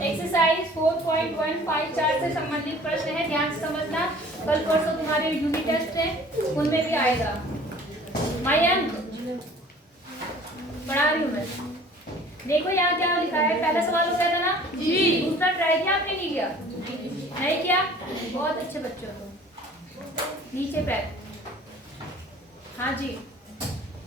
Exercise 4.154 से संबंधित प्रश्न है, ध्यान से समझना। कल परसों तुम्हारे यूनिट टेस्ट है, उनमें भी आएगा। मयंक पढ़ा रही हूँ मैं। देखो यहाँ क्या लिखा है, पहला सवाल हो गया था ना जी, दूसरा ट्राई किया आपने? नहीं किया? नहीं किया? बहुत अच्छे बच्चों को नीचे पैर। हाँ जी,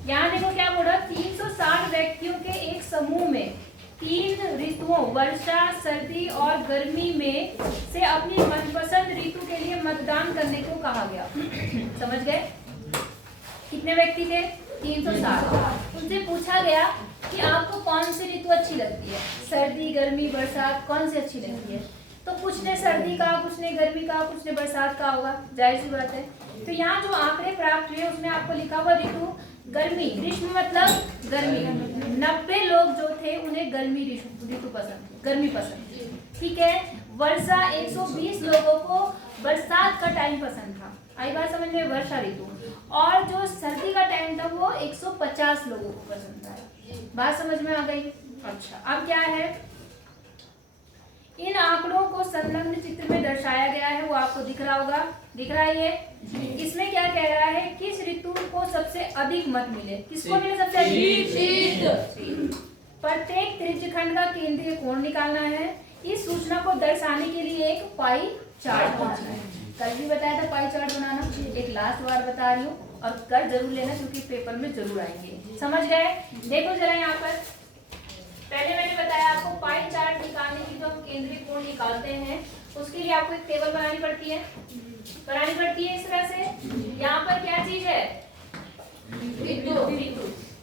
यहाँ देखो क्या बोल रहा, 360 व्यक्तियों के एक समूह में 3 ऋतुओं वर्षा, सर्दी और गर्मी में से अपनी मनपसंद ऋतु के लिए मतदान करने को कहा गया। समझ गए? कितने व्यक्ति थे? 360। उनसे पूछा गया कि आपको कौन सी ऋतु अच्छी लगती है, सर्दी, गर्मी, बरसात, कौन सी अच्छी लगती है? तो कुछ ने सर्दी कहा, कुछ ने गर्मी कहा, कुछ ने बरसात कहा होगा, जाहिर सी बात है। तो यहाँ जो आंकड़े प्राप्त हुए उसमें आपको लिखा हुआ ऋतु गर्मी, ग्रीष्म मतलब गर्मी। 90 लोग जो थे उन्हें गर्मी ऋतु पसंद, गर्मी पसंद, ठीक है। वर्षा 120 लोगों को बरसात का टाइम पसंद था, आई बात समझ में, वर्षा ऋतु। और जो सर्दी का टाइम था वो 150 लोगों को पसंद था। बात समझ में आ गई? अच्छा, अब क्या है, इन आंकड़ों को संलग्न चित्र में दर्शाया गया है, वो आपको दिख रहा होगा, दिख रहा है ये। इसमें क्या कह रहा है, किस ऋतु को सबसे अधिक मत मिले, किसको मिले सबसे अधिक? शीत। प्रत्येक त्रिज्यखंड का केंद्रीय कोण निकालना है। इस सूचना को दर्शाने के लिए एक पाई चार्ट बनाना है। कल भी बताया था पाई चार्ट बनाना, एक लास्ट बार बता रही हूँ, और कर जरूर लेना क्योंकि पेपर में जरूर आएंगे। समझ गए? देखो जरा यहाँ पर, पहले मैंने बताया आपको पाई चार्ट निकालने की जो हम केंद्रीय कोण निकालते हैं उसके लिए आपको एक टेबल बनानी पड़ती है, इस तरह से। यहाँ पर क्या चीज है? ऋतु।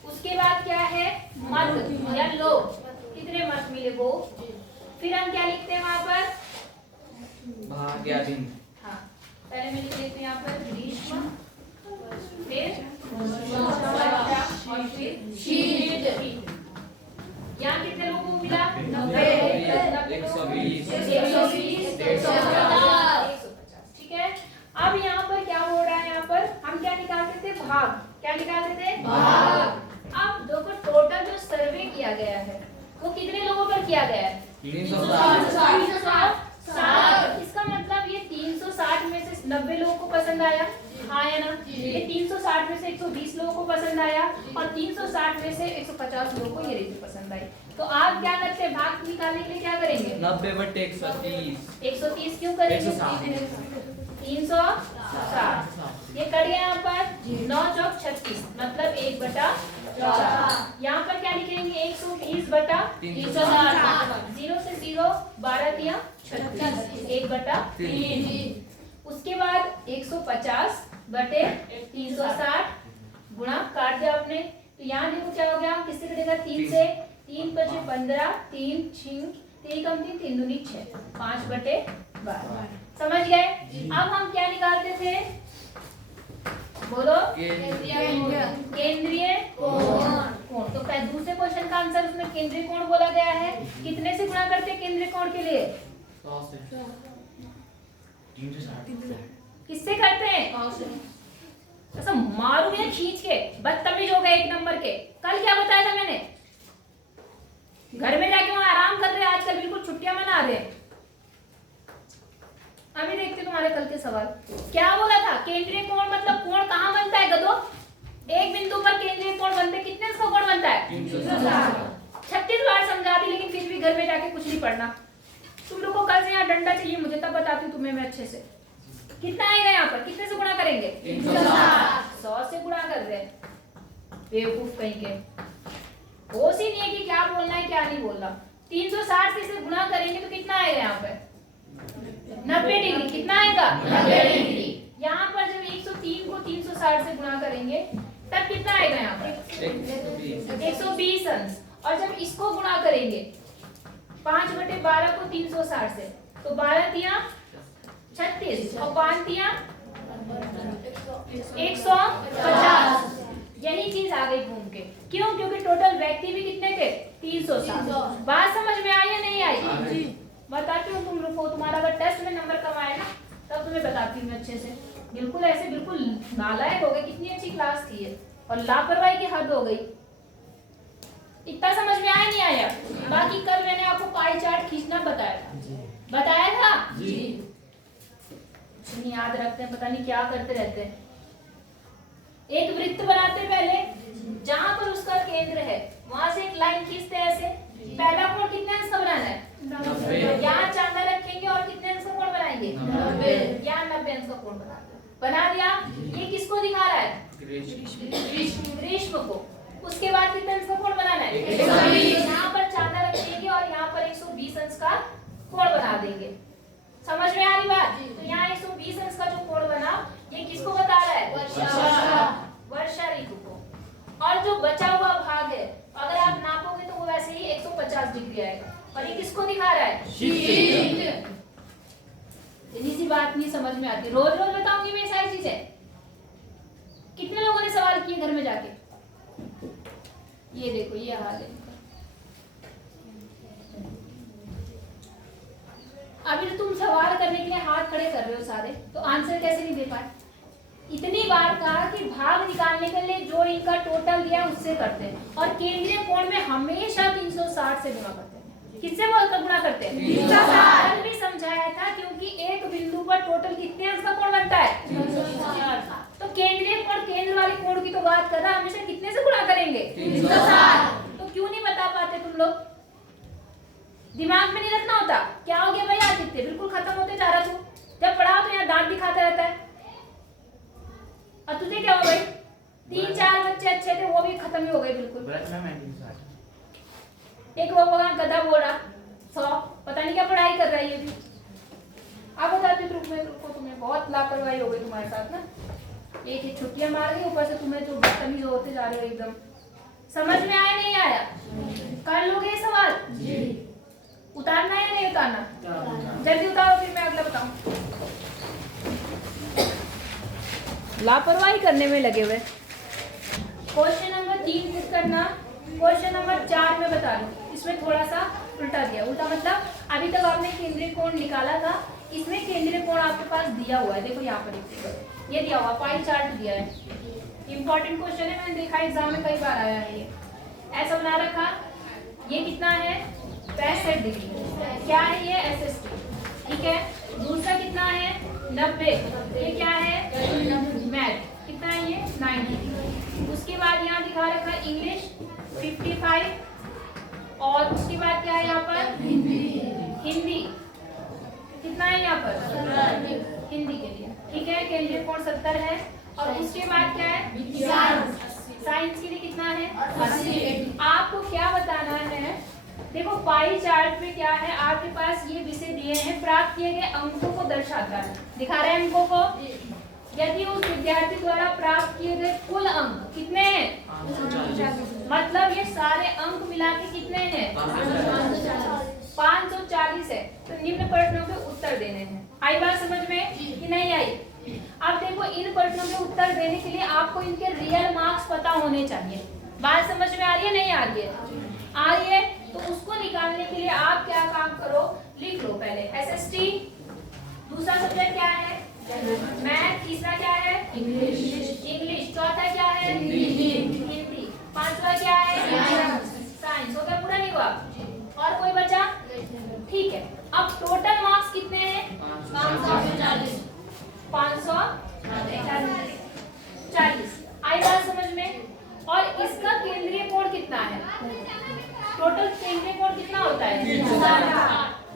उसके बाद क्या है? मत या लोग, कितने मत मिले वो। फिर हम क्या लिखते हैं वहां पर? हाँ, पहले मैं लिख लेती हूँ यहाँ पर ग्रीष्म, फिर वर्षा और फिर शीत। यहाँ कितने लोगों को मिला? 90, 120, 150, ठीक है। अब यहाँ पर क्या हो रहा है, यहाँ पर हम क्या निकालते थे? भाग। क्या निकालते थे? भाग। अब देखो टोटल जो सर्वे किया गया है वो कितने लोगों पर किया गया है? 360। इसका मतलब ये 360 में से 90 लोगों को पसंद आया, हाँ या ना? ये 360 में से 120 लोगों को पसंद आया और 360 में से 150 लोगों को ये ऋतु पसंद आई। तो आप क्या करते हैं, भाग निकालने के लिए क्या करेंगे? 90/130। 130 क्यों करेंगे? 360। ये कट गया यहाँ पर 9 चौक 36, मतलब 1/4। यहाँ पर क्या लिखेंगे? 120/360। 0 से 0 12 दिया 36, 1/3। उसके बाद 150/360 गुणा काट दिया आपने। तो यहाँ देखो क्या हो गया, किससे कटेगा? 3 से। 3 × 5 = 15, 3 × 3 कम 3, 3 दूनी 6, 5/12। समझ गए? अब हम क्या निकालते थे? बोलो। केंद्रीय कोण। तो दूसरे क्वेश्चन का आंसर उसमें केंद्रीय कोण बोला गया है। कितने से गुणा करते हैं केंद्रीय कोण के लिए? 100 से। किससे करते हैं? ऐसा मारू या खींच के, बदतमीज हो गए एक नंबर के। कल क्या बताया था मैंने? घर में जाके वहां आराम कर रहे हैं, आजकल बिल्कुल छुट्टियां मना रहे हैं। अभी देखते तुम्हारे कल के सवाल। क्या बोला था? केंद्रीय कोण मतलब कोण कहाँ बनता है गधो? एक बिंदु पर केंद्रीय कोण बनते, कितने का कोण बनता है? 36 बार समझा दी, लेकिन फिर भी घर में जाके कुछ नहीं पढ़ना। तुम लोग को कल से यहाँ डंडा चाहिए मुझे, तब बताती हूँ तुम्हें मैं अच्छे से। कितना आएगा यहाँ पर? कितने से गुणा करेंगे? 100 से गुणा कर रहे हैं, बेवकूफ कहीं के। होश ही नहीं है कि क्या बोलना है क्या नहीं बोलना। 360 से गुणा करेंगे तो कितना आएगा यहाँ पे? 90 डिग्री। कितना आएगा? 90 डिग्री। यहाँ पर जब 103 को 360 से गुणा करेंगे तब कितना आएगा यहाँ पर? 120 अंश। और जब इसको गुणा करेंगे 5/12 को 360 से, तो 12 तिया 36 और 5 तिया 150। यही चीज आ गई घूम के। क्यों? क्योंकि टोटल व्यक्ति भी कितने थे? 360। बात समझ में आई या नहीं आई? बताती हूँ तुम लोग को, तुम्हारा अगर टेस्ट में नंबर कम आए ना तब तुम्हें बताती हूँ अच्छे से। बिल्कुल ऐसे बिल्कुल नालायक हो गए, कितनी अच्छी क्लास थी ये, और लापरवाही की हद हो गई। इतना समझ में आया नहीं आया? बाकी कल मैंने आपको पाई चार्ट खींचना बताया था, बताया था जी। नहीं याद रखते हैं, पता नहीं क्या करते रहते हैं। एक वृत्त बनाते पहले, जहां पर उसका केंद्र है वहां से एक लाइन खींचते हैं ऐसे। पहला कोण कितने अंश का बनाना है? 90। यहाँ चांदा रखेंगे और कितने अंश का कोण बनाएंगे? 90। यहाँ 90 अंश का कोण बना दिया। ये किसको दिखा रहा है? ग्रीष्म को। उसके बाद कितने अंश का कोण बनाना है? 120। यहाँ पर चांदा रखेंगे और यहाँ पर 120 अंश का कोण बना देंगे। समझ में आ रही बात? तो यहाँ 120 अंश का जो कोण बना, ये किसको बता रहा है? वर्षा ऋतु को। और जो बचा हुआ भाग है, अगर आप नापोगे तो वो वैसे ही 150 डिग्री आएगा। और ये किसको दिखा रहा है? शीत। इसी बात नहीं समझ में आती, रोज रोज बताऊंगी मैं सारी चीजें। कितने लोगों ने सवाल किए घर में जाके? ये देखो, ये हाल है। अभी तो तुम सवाल करने के लिए हाथ खड़े कर रहे हो सारे, तो आंसर कैसे नहीं दे पाए? इतनी बार कहा कि भाग निकालने के लिए जो इनका टोटल दिया उससे करते हैं, और केंद्रीय कोण में हमेशा 360 से गुणा करते हैं। किससे गुणा करते हैं? 360। कल भी समझाया था, क्योंकि एक बिंदु पर टोटल कितने अंश का कोण बनता है? 360। तो केंद्रीय कोण, केंद्र वाले कोण की तो बात कर रहा, हमेशा कितने से गुणा करेंगे? 360। तो क्यों नहीं बता पाते तुम लोग? दिमाग में नहीं रखना होता? क्या हो गया भाई आदित्य, बिल्कुल खत्म होते जा रहा तू। जब पढ़ाओ तो यहाँ दांत दिखाता रहता है। और तुझे क्या हो भाई? 3-4 बच्चे अच्छे थे, वो भी खत्म ही हो गए बिल्कुल। एक वो वहां गधा बोल रहा 100, पता नहीं क्या पढ़ाई कर रहा है ये भी। आप बताते ग्रुप में, तुम्हें बहुत लापरवाही हो गई तुम्हारे साथ ना। एक छुट्टियां मार गई, ऊपर से तुम्हें जो बदतमीज होते जा रहे हो एकदम। समझ में आया नहीं आया? कर लोगे ये सवाल? उतारना है या नहीं उतारना? जल्दी उतारो, फिर मैं अगला बताऊं। लापरवाही करने में लगे हुए। क्वेश्चन नंबर 3 फिर करना। क्वेश्चन नंबर 4 में बता दो, इसमें थोड़ा सा उल्टा दिया। उल्टा मतलब अभी तक आपने केंद्रीय कोण निकाला था, इसमें केंद्रीय कोण आपके पास दिया हुआ है। देखो यहाँ पर ये दिया हुआ, पाई चार्ट दिया है। इंपॉर्टेंट क्वेश्चन है, मैंने देखा एग्जाम में कई बार आया है। ये ऐसा बना रखा, ये कितना है? 65 डिग्री। क्या है ये? SST, ठीक है। दूसरा कितना है? 90। ये क्या है? मैथ। कितना है ये? 90। उसके बाद यहाँ दिखा रखा इंग्लिश 55, और उसके बाद क्या है यहाँ पर? हिंदी कितना है यहाँ पर? हिंदी के लिए, ठीक है। केंद्रीय कोण 70 है। और उसके बाद क्या है? साइंस के लिए कितना है? 80। आपको क्या बताना है? देखो पाई चार्ट में क्या है, आपके पास ये विषय दिए हैं, प्राप्त किए गए अंकों को दर्शाता है। दिखा रहे हैं अंकों को। यदि उस विद्यार्थी द्वारा प्राप्त किए गए कुल अंक कितने हैं? 540। मतलब ये सारे अंक मिला के कितने हैं? 540 है। तो निम्न प्रश्नों के उत्तर देने हैं। आई बात समझ में कि नहीं आई? अब देखो, इन प्रश्नों के उत्तर देने के लिए आपको इनके रियल मार्क्स पता होने चाहिए। बात समझ में आ रही है नहीं आ रही है? आ रही है। तो उसको निकालने के लिए आप क्या काम करो, लिख लो पहले SST, दूसरा सब्जेक्ट क्या है? मैथ, तीसरा क्या है? इंग्लिश, चौथा क्या है? हिंदी, पांचवा क्या है? साइंस। हो गया? पूरा नहीं हुआ? और कोई बचा? ठीक है। अब टोटल मार्क्स कितने हैं? 540। 540। आई बात समझ में? और इसका केंद्रीय कोण कितना है? टोटल केंद्रीय कोण कितना होता है?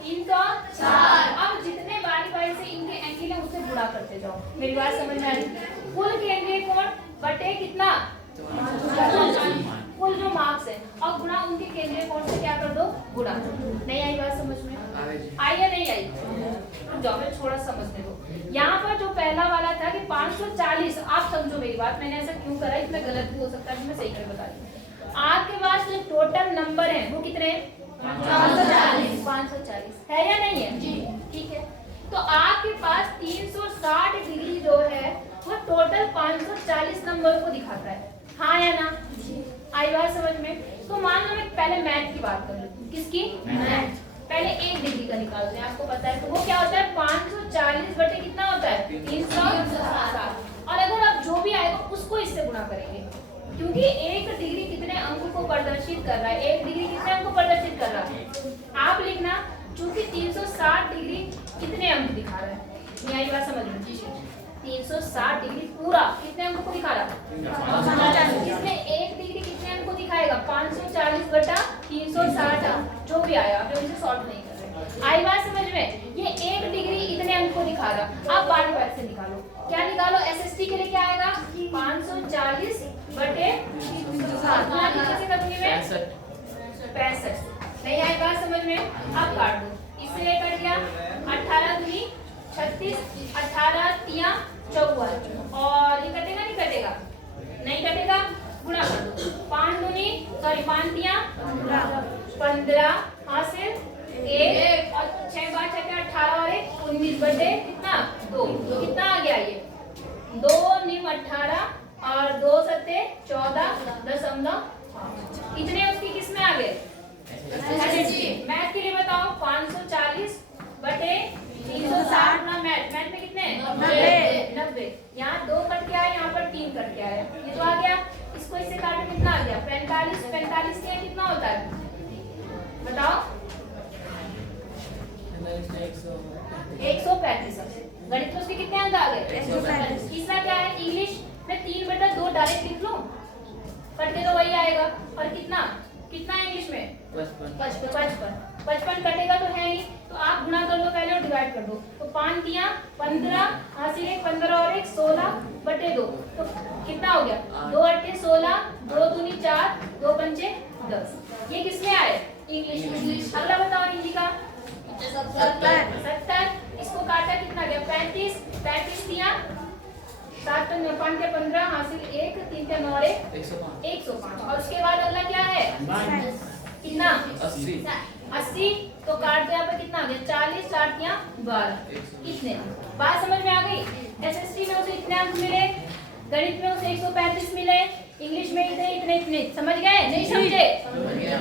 304। अब जितने बारी बारी से इनके एंगल है उससे गुणा करते जाओ। मेरी बात समझ में आ रही? कुल केंद्रीय कोण बटे कितना? कुल जो मार्क्स है, और गुणा उनके केंद्रीय कोण से क्या कर दो? गुणा। नहीं आई बात समझ में? आई या नहीं आई? जाओ, मैं थोड़ा समझने दो। यहाँ पर जो पहला वाला था कि 540, आप समझो मेरी बात, मैंने ऐसा क्यों करा, इसमें गलत भी हो सकता है, मैं सही कर बता रही हूँ। आपके पास जो टोटल नंबर है वो कितने हैं? 540 है या नहीं है? ठीक है। तो आपके पास 360 डिग्री जो है वो टोटल 540 नंबर को दिखाता है, हाँ या ना? आई बात समझ में? तो मान लो मैं पहले मैथ की बात कर लेती हूँ। किसकी? मैथ। पहले 1 डिग्री का निकालते हैं, आपको पता है। तो वो क्या होता है? 540 बटे कितना होता है? 360। और अगर आप जो भी आएगा उसको इससे गुणा करेंगे, क्योंकि एक डिग्री कितने अंक को प्रदर्शित कर रहा है, एक डिग्री कितने अंक को प्रदर्शित कर रहा है। आप लिखना चूंकि 360 डिग्री कितने अंक दिखा रहा है, यही बात समझ लो। 360 डिग्री पूरा कितने अंक को दिखा रहा है, इसमें एक डिग्री कितने अंक को दिखाएगा, 540 बटा 360 जो भी आया, आप इसे सॉल्व नहीं कर रहे। आई बात समझ में, ये एक डिग्री इतने अंक को दिखा रहा। आप बार बार से निकालो, क्या निकालो, एसएसटी के लिए क्या आएगा, 540 बटे 360 कैसे करूंगी मैं, 65। नहीं आई बात समझ में, अब काट दो, इससे लेकर गया 18 दूनी 36, 18 तिया 54, और ये कटेगा नहीं कटेगा, नहीं कटेगा, गुणा कर दो, 5 दूनी सॉरी 5 तिया 15 हासिल 1 और 6 बार 6 18 और 1 19 बटे कितना 2, कितना आ गया ये 2 निम 18 और 2 सत्ते 14.5, इतने उसकी किस में आ गए, मैथ के लिए बताओ, 540 बटे 360 ना मैथ में कितने 90, यहाँ 2 कट के आया, यहाँ पर 3 कट के आया, ये तो आ गया। इसको इससे काटो कितना आ गया 45, 45 से कितना होता है बताओ, 135। गणित में उसके कितने अंक आ गए, 135। तीसरा क्या है, इंग्लिश में 3/2 डायरेक्ट लिख लो, कट के तो वही आएगा, और कितना कितना है इंग्लिश में 55 कटेगा तो है नहीं, तो आप गुणा कर लो पहले और डिवाइड कर दो, तो 5 तिया 15 हासिल 1 15 और 1 16 बटे 2, तो कितना हो गया 2 अट्ठे 16, 2 दूनी 4, 2 पंचे 10। ये किसमें आए, इंग्लिश। अगला बताओ हिंदी का 70, इसको काटा कितना गया 35, 35 तिया 7 5 के 15 हासिल 1 3 के 9 105, और उसके बाद अगला क्या है कितना 80, तो काट दिया पर कितना आ गया 40, 4 या 12, कितने, बात समझ में आ गई। एसएसटी में उसे इतने अंक मिले, गणित में उसे 135 मिले, इंग्लिश में इतने, समझ गए नहीं समझे,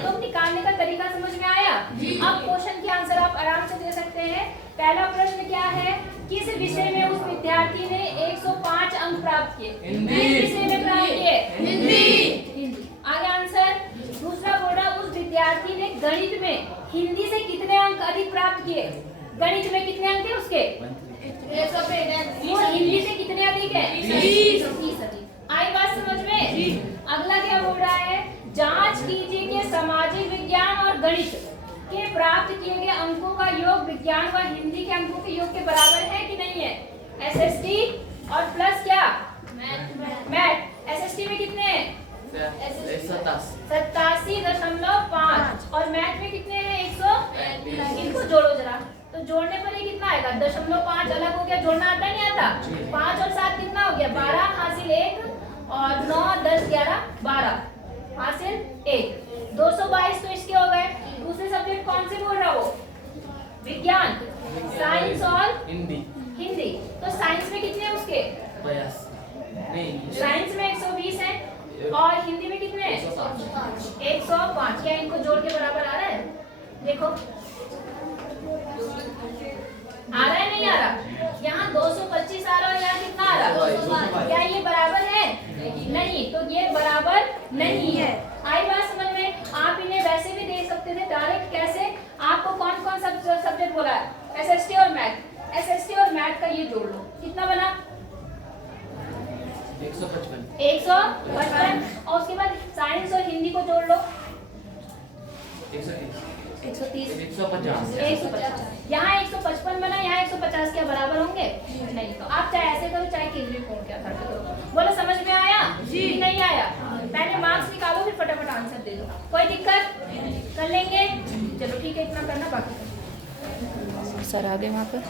तो निकालने का तरीका समझ में आया। अब क्वेश्चन के आंसर आप आराम से दे सकते हैं। पहला प्रश्न क्या है, किस विषय में उस विद्यार्थी ने 105 अंक प्राप्त किए, किस विषय में प्राप्त किए, हिंदी। आगे आंसर दूसरा बोल रहा, उस विद्यार्थी ने गणित में हिंदी से कितने अंक अधिक प्राप्त किए, गणित में कितने अंक थे उसके, वो हिंदी से कितने अधिक है 30 अधिक। आई बात समझ में। अगला क्या बोल रहा है, जांच कीजिए कि सामाजिक विज्ञान और गणित के प्राप्त किए गए अंकों का योग विज्ञान व हिंदी के अंकों के योग के बराबर है कि नहीं है। एसएसटी और प्लस क्या मैथ, एसएसटी में कितने हैं 87.5 और मैथ में कितने हैं 100, इनको जोड़ो जरा, तो जोड़ने पर ये कितना आएगा 0.5 अलग हो गया, जोड़ना आता नहीं आता, 5 और 7 कितना हो गया 12 हासिल 1 और 9 10 11 12 हासिल 1, 222 तो इसके हो गए। दूसरे सब्जेक्ट कौन से बोल रहा हो, विज्ञान, साइंस और हिंदी, तो साइंस में कितने हैं उसके, साइंस में 120 है और हिंदी में कितने हैं 105। क्या इनको जोड़ के बराबर आ रहा है, देखो आ रहा है नहीं आ रहा, यहाँ 225 आ रहा है, यहाँ कितना आ रहा, क्या ये बराबर है नहीं, तो ये बराबर नहीं है। आई बात समझ में। आप इन्हें वैसे भी दे सकते थे डायरेक्ट, कैसे, आपको कौन कौन सा सब्जेक्ट बोला है, एसएसटी और मैथ, एसएसटी और मैथ का ये जोड़ लो, कितना बना 155, और उसके बाद साइंस और हिंदी को जोड़ लो 130, 150, यहाँ 155 बना, यहाँ 150 क्या बराबर होंगे नहीं, तो आप चाहे ऐसे करो चाहे केंद्रीय कोण क्या करते करो। बोलो समझ में आया जी नहीं आया, पहले मार्क्स निकालो फिर फटाफट आंसर दे दो, कोई दिक्कत कर लेंगे, चलो ठीक है इतना करना, बाकी सर आ गए वहाँ पर।